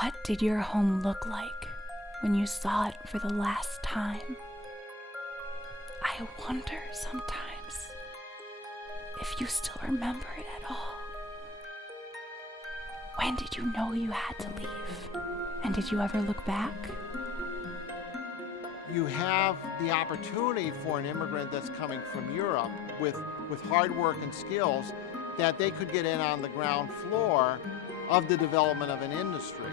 What did your home look like when you saw it for the last time? I wonder sometimes if you still remember it at all. When did you know you had to leave? And did you ever look back? You have the opportunity for an immigrant that's coming from Europe with hard work and skills that they could get in on the ground floor of the development of an industry.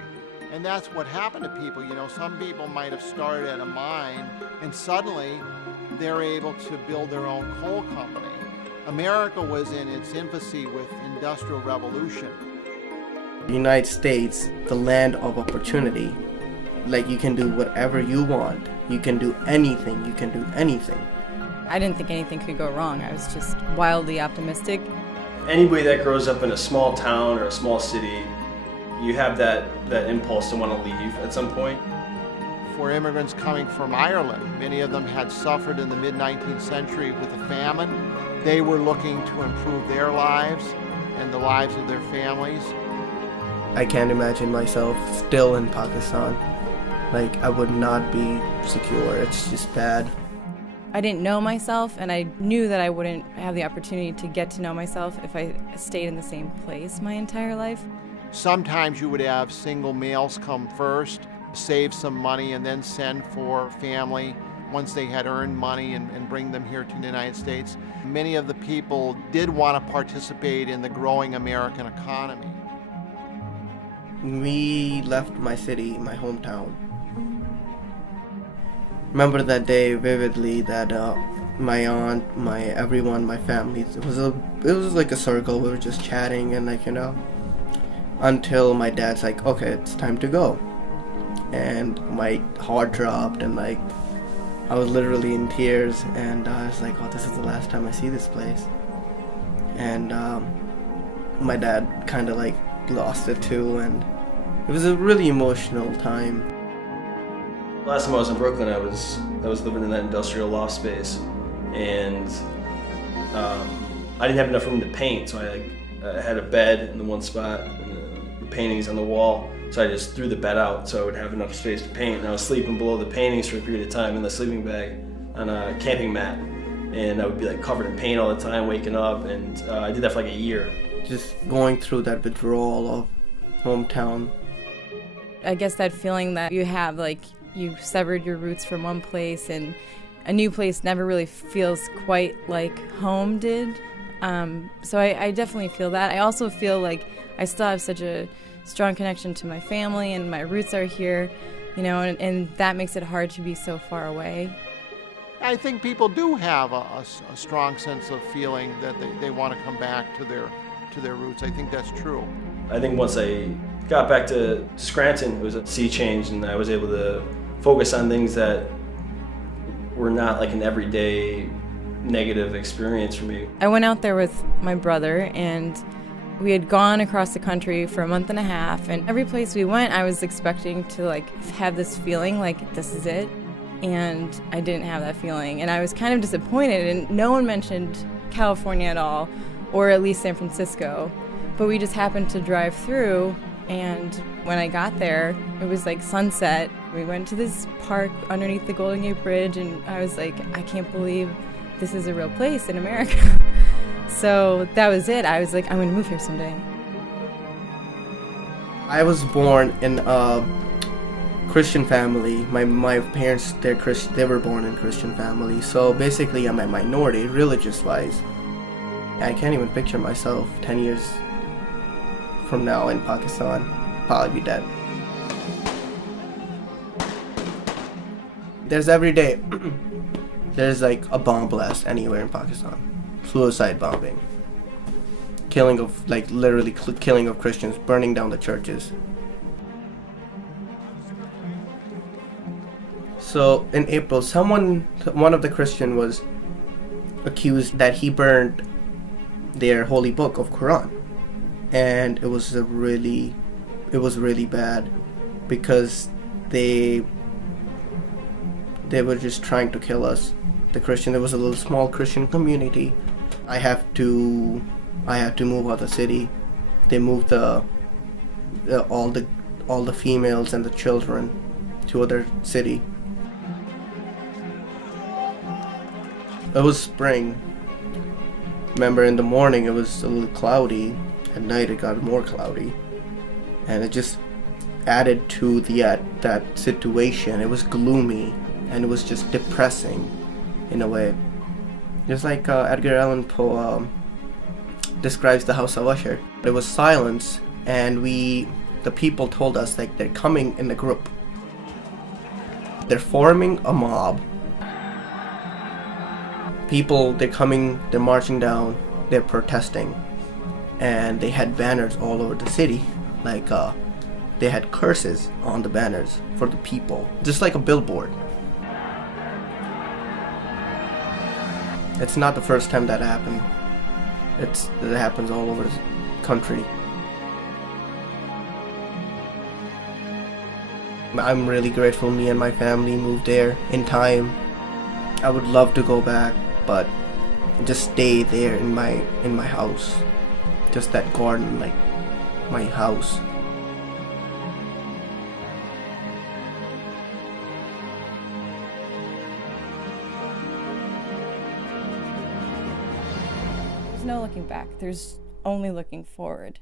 And that's what happened to people. You know, some people might have started at a mine and suddenly they're able to build their own coal company. America was in its infancy with industrial revolution. The United States, the land of opportunity. Like, you can do whatever you want. You can do anything. You can do anything. I didn't think anything could go wrong. I was just wildly optimistic. Anybody that grows up in a small town or a small city, you have that impulse to want to leave at some point. For immigrants coming from Ireland, many of them had suffered in the mid-19th century with a famine. They were looking to improve their lives and the lives of their families. I can't imagine myself still in Pakistan. Like, I would not be secure. It's just bad. I didn't know myself, and I knew that I wouldn't have the opportunity to get to know myself if I stayed in the same place my entire life. Sometimes you would have single males come first, save some money, and then send for family once they had earned money and bring them here to the United States. Many of the people did want to participate in the growing American economy. We left my city, my hometown. Remember that day vividly, that my aunt, everyone, my family, it was like a circle. We were just chatting and until my dad's like, okay, it's time to go. And my heart dropped and I was literally in tears, and I was like, oh, this is the last time I see this place. And my dad kind of lost it too, and it was a really emotional time. Last time I was in Brooklyn, I was living in that industrial loft space, and I didn't have enough room to paint, so I had a bed in the one spot and the paintings on the wall. So I just threw the bed out so I would have enough space to paint. And I was sleeping below the paintings for a period of time in the sleeping bag on a camping mat, and I would be covered in paint all the time, waking up, and I did that for a year. Just going through that withdrawal of hometown. I guess that feeling that you have, you severed your roots from one place, and a new place never really feels quite like home did. So I definitely feel that. I also feel like I still have such a strong connection to my family, and my roots are here, and that makes it hard to be so far away. I think people do have a strong sense of feeling that they want to come back to their roots. I think that's true. I think once I got back to Scranton, it was a sea change, and I was able to focus on things that were not an everyday negative experience for me. I went out there with my brother, and we had gone across the country for a month and a half, and every place we went, I was expecting to have this feeling this is it, and I didn't have that feeling, and I was kind of disappointed, and no one mentioned California at all, or at least San Francisco, but we just happened to drive through, and when I got there, it was sunset. We went to this park underneath the Golden Gate Bridge, and I was I can't believe this is a real place in America. So that was it. I was I'm going to move here someday. I was born in a Christian family. My parents, they're Christian. They were born in Christian family. So basically, I'm a minority, religious-wise. I can't even picture myself 10 years from now in Pakistan. Probably be dead. There's every day, there's a bomb blast anywhere in Pakistan. Suicide bombing. Killing of, literally killing of Christians, burning down the churches. So in April, one of the Christian was accused that he burned their holy book of Quran. And it was really bad, because they were just trying to kill us. The Christian, there was a little small Christian community. I had to move out of the city. They moved all all the females and the children to other city. It was spring. Remember, in the morning it was a little cloudy. At night it got more cloudy, and it just added to that situation. It was gloomy, and it was just depressing in a way. Just like Edgar Allan Poe describes the House of Usher. It was silence, and the people told us like they're coming in a group. They're forming a mob. People, they're coming, they're marching down, they're protesting. And they had banners all over the city. Like, they had curses on the banners for the people. Just like a billboard. It's not the first time that happened. It happens all over the country. I'm really grateful me and my family moved there in time. I would love to go back, but just stay there in my house. Just that garden, like my house. There's no looking back. There's only looking forward.